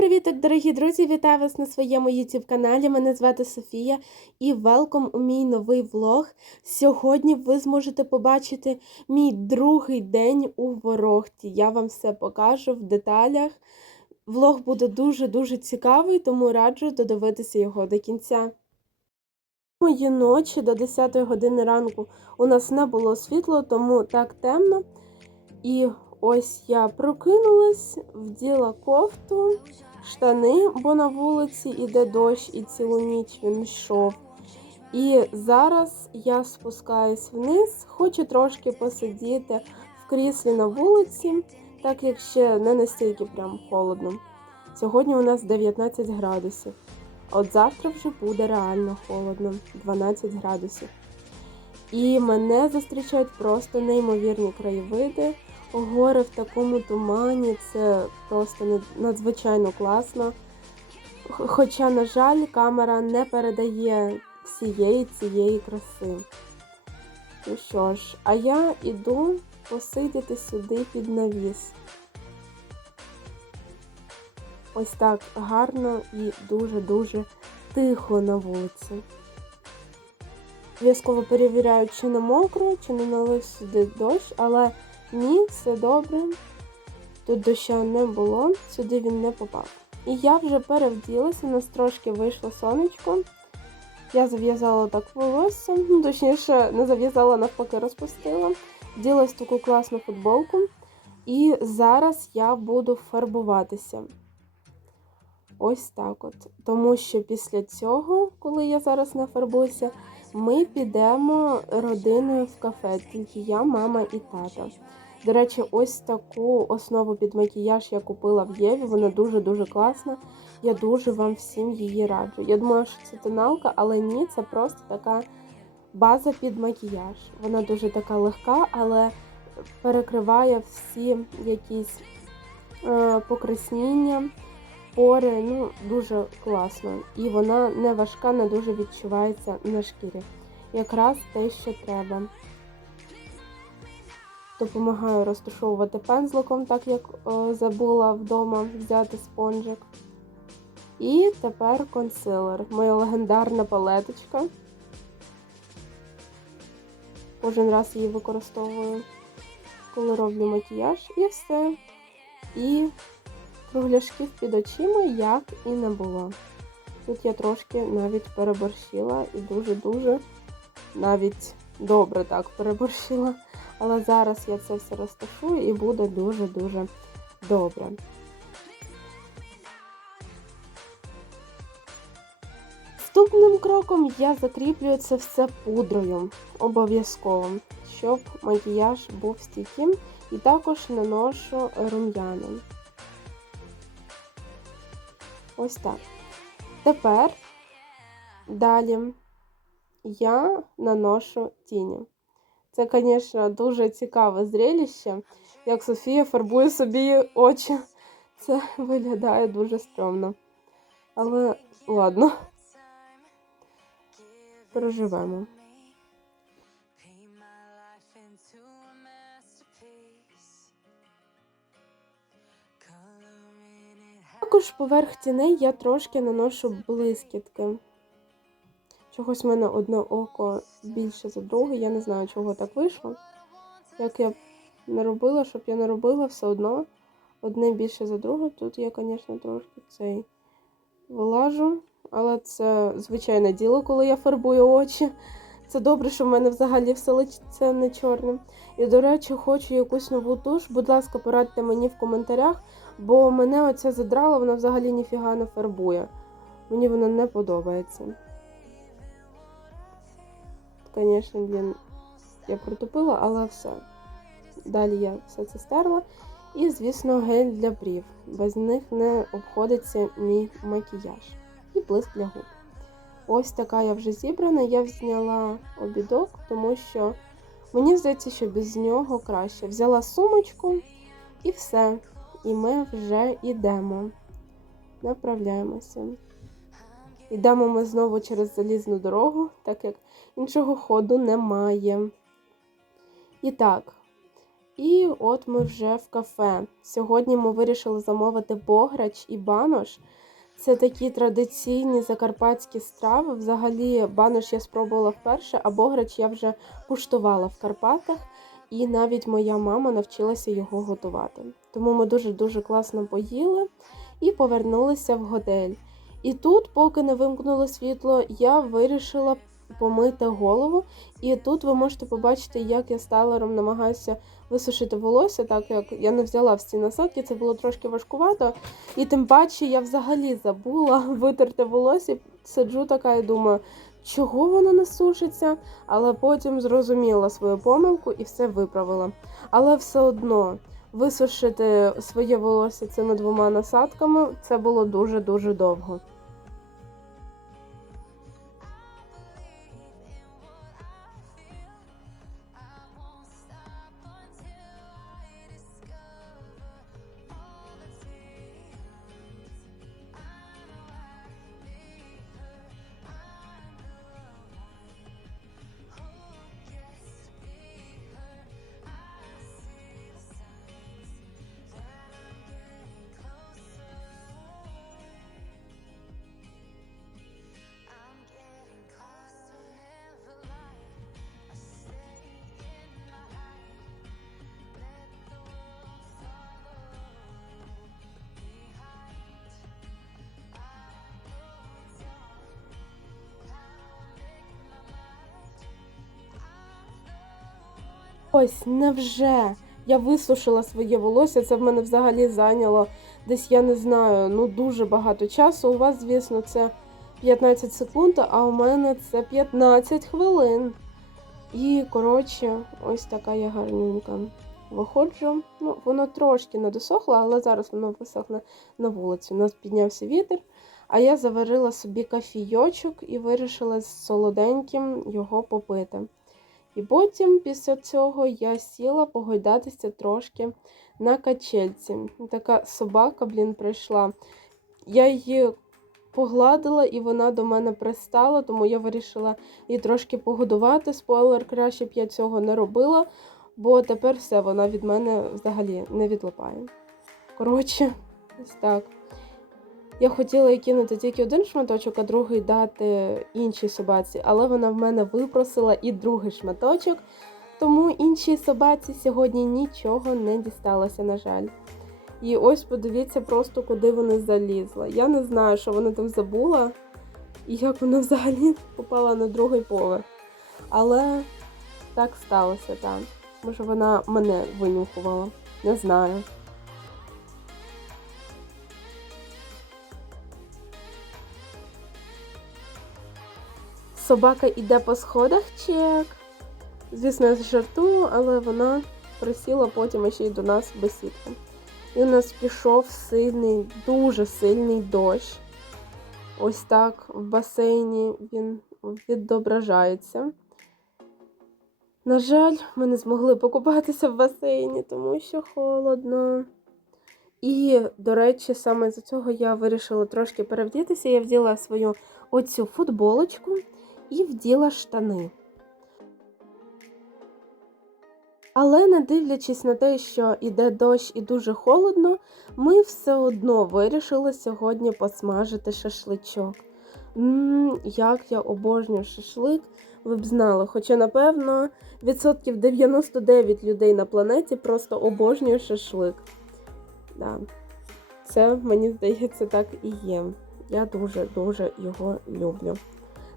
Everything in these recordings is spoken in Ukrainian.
привіт, дорогі друзі! Вітаю вас на своєму YouTube каналі. Мене звати Софія і велком у мій новий влог. Сьогодні ви зможете побачити мій другий день у Ворохті. Я вам все покажу в деталях. Влог буде дуже-дуже цікавий, тому раджу додивитися його до кінця. Мої ночі до 10 години ранку у нас не було світло, тому так темно. І ось я прокинулась, вділа кофту, штани, бо на вулиці іде дощ і цілу ніч він йшов. І зараз я спускаюсь вниз, хочу трошки посидіти в кріслі на вулиці, так як ще не настільки прям холодно. Сьогодні у нас 19 градусів. От завтра вже буде реально холодно, 12 градусів. І мене зустрічають просто неймовірні краєвиди. Гори в такому тумані це просто надзвичайно класно. Хоча, на жаль, камера не передає всієї цієї краси. Ну що ж, а я іду посидіти сюди під навіс. Ось так гарно і дуже-дуже тихо на вулиці. Обов'язково перевіряю, чи не мокро, чи не налив сюди дощ, але ні, все добре. Тут доща не було, сюди він не попав. І я вже перевділася, нас трошки вийшло сонечко. Я зав'язала так волосся, ну, точніше, не зав'язала, навпаки, розпустила. Вділась таку класну футболку. І зараз я буду фарбуватися. Ось так от. Тому що після цього, коли я зараз нафарбуюся, ми підемо родиною в кафе, тільки я, мама і тата. До речі, ось таку основу під макіяж я купила в Єві. Вона дуже-дуже класна. Я дуже вам всім її раджу. Я думаю, що це тоналка, але ні, це просто така база під макіяж. Вона дуже така легка, але перекриває всі якісь е, покраснення, пори. Ну, дуже класно. І вона не важка, не дуже відчувається на шкірі. Якраз те, що треба. Допомагаю розташовувати пензликом, так як о, забула вдома взяти спонжик. І тепер консилер. Моя легендарна палеточка. Кожен раз її використовую, коли роблю макіяж, і все. І кругляшків під очима, як і не було. Тут я трошки навіть переборщила і дуже-дуже навіть добре так переборщила. Але зараз я це все розташую і буде дуже-дуже добре. Наступним кроком я закріплюю це все пудрою обов'язково, щоб макіяж був стійким. І також наношу рум'яна. Ось так. Тепер далі я наношу тіні. Це, звісно, дуже цікаве зрелище, як Софія фарбує собі очі. Це виглядає дуже стрьомно. Але ладно, переживемо. Також поверх тіней я трошки наношу блискітки. Чогось в мене одне око більше за друге. Я не знаю, чого так вийшло. Як я не робила, щоб я не робила, все одно одне більше за друге. Тут я, звісно, трошки цей вилажу. Але це звичайне діло, коли я фарбую очі. Це добре, що в мене взагалі все лице не чорне. І, до речі, хочу якусь нову туш. Будь ласка, порадьте мені в коментарях, бо мене оця задрала, вона взагалі ніфіга не фарбує. Мені вона не подобається. Звісно, блін, я протупила, але все. Далі я все це стерла. І, звісно, гель для брів. Без них не обходиться мій макіяж. І блиск для губ. Ось така я вже зібрана. Я зняла обідок, тому що мені здається, що без нього краще. Взяла сумочку і все. І ми вже йдемо. Направляємося. Йдемо ми знову через залізну дорогу, так як іншого ходу немає. І так, І от ми вже в кафе. Сьогодні ми вирішили замовити бограч і банош. Це такі традиційні закарпатські страви. Взагалі, банош я спробувала вперше, а бограч я вже куштувала в Карпатах, і навіть моя мама навчилася його готувати. Тому ми дуже-дуже класно поїли і повернулися в готель. І тут, поки не вимкнуло світло, я вирішила помити голову. І тут ви можете побачити, як я сталером намагаюся висушити волосся, так як я не взяла всі насадки, це було трошки важкувато. І тим паче я взагалі забула витерти волосся. Сиджу така і думаю, чого воно не сушиться, але потім зрозуміла свою помилку і все виправила. Але все одно висушити своє волосся цими двома насадками це було дуже-дуже довго. Ось невже я висушила своє волосся. Це в мене взагалі зайняло десь, я не знаю, ну дуже багато часу. У вас, звісно, це 15 секунд, а у мене це 15 хвилин. І, коротше, ось така я гарненька. Виходжу. Ну, воно трошки не досохло, але зараз воно висохне на вулиці. У нас піднявся вітер, а я заварила собі кафійочок і вирішила з солоденьким його попити. І потім після цього я сіла погойдатися трошки на качельці. Така собака, блін, прийшла. Я її погладила, і вона до мене пристала, тому я вирішила її трошки погодувати. Спойлер, краще б я цього не робила, бо тепер все, вона від мене взагалі не відлипає. Коротше, ось так. Я хотіла їй кинути тільки один шматочок, а другий дати іншій собаці, але вона в мене випросила і другий шматочок, тому іншій собаці сьогодні нічого не дісталося, на жаль. І ось подивіться просто, куди вона залізла. Я не знаю, що вона там забула, і як вона взагалі попала на другий поверх. Але так сталося, так. Може, вона мене винюхувала. Не знаю. Собака іде по сходах чек. Звісно, я жартую, але вона присіла потім ще й до нас в бесідку. І у нас пішов сильний, дуже сильний дощ. Ось так в басейні він відображається. На жаль, ми не змогли покупатися в басейні, тому що холодно. І, до речі, саме за цього я вирішила трошки перевдітися. Я вділа свою оцю футболочку і вділа штани. Але не дивлячись на те, що іде дощ і дуже холодно, ми все одно вирішили сьогодні посмажити шашличок. Ммм, як я обожнюю шашлик, ви б знали. Хоча, напевно, відсотків 99 людей на планеті просто обожнює шашлик. Да. Це, мені здається, так і є. Я дуже-дуже його люблю.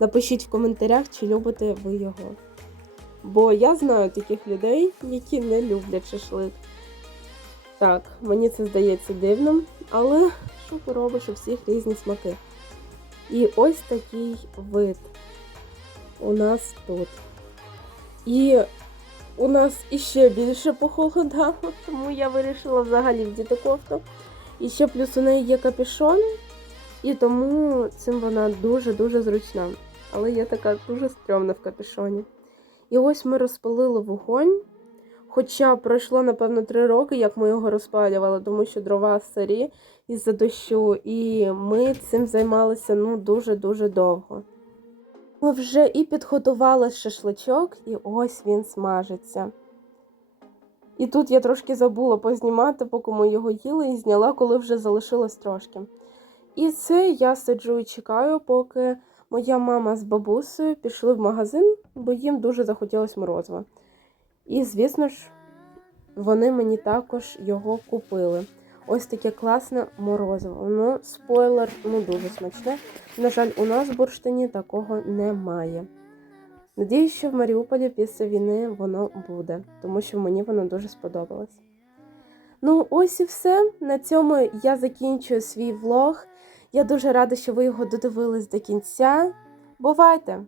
Напишіть в коментарях, чи любите ви його. Бо я знаю таких людей, які не люблять шашлик. Так, мені це здається дивним, але що поробиш, у всіх різні смаки. І ось такий вид у нас тут. І у нас іще більше похолодало, тому я вирішила взагалі вдіти кофту. І ще плюс у неї є капюшон, і тому цим вона дуже-дуже зручна. Але я така дуже стрьомна в капюшоні. І ось ми розпалили вогонь. Хоча пройшло, напевно, три роки, як ми його розпалювали, тому що дрова сирі із-за дощу, і ми цим займалися ну, дуже-дуже довго. Ми вже і підготували шашличок, і ось він смажиться. І тут я трошки забула познімати, поки ми його їли, і зняла, коли вже залишилось трошки. І це я сиджу і чекаю, поки моя мама з бабусею пішли в магазин, бо їм дуже захотілось морозива. І, звісно ж, вони мені також його купили. Ось таке класне морозиво. Воно спойлер, ну дуже смачне. На жаль, у нас в бурштині такого немає. Надіюсь, що в Маріуполі після війни воно буде, тому що мені воно дуже сподобалось. Ну, ось і все. На цьому я закінчую свій влог. Я дуже рада, що ви його додивились до кінця. Бувайте!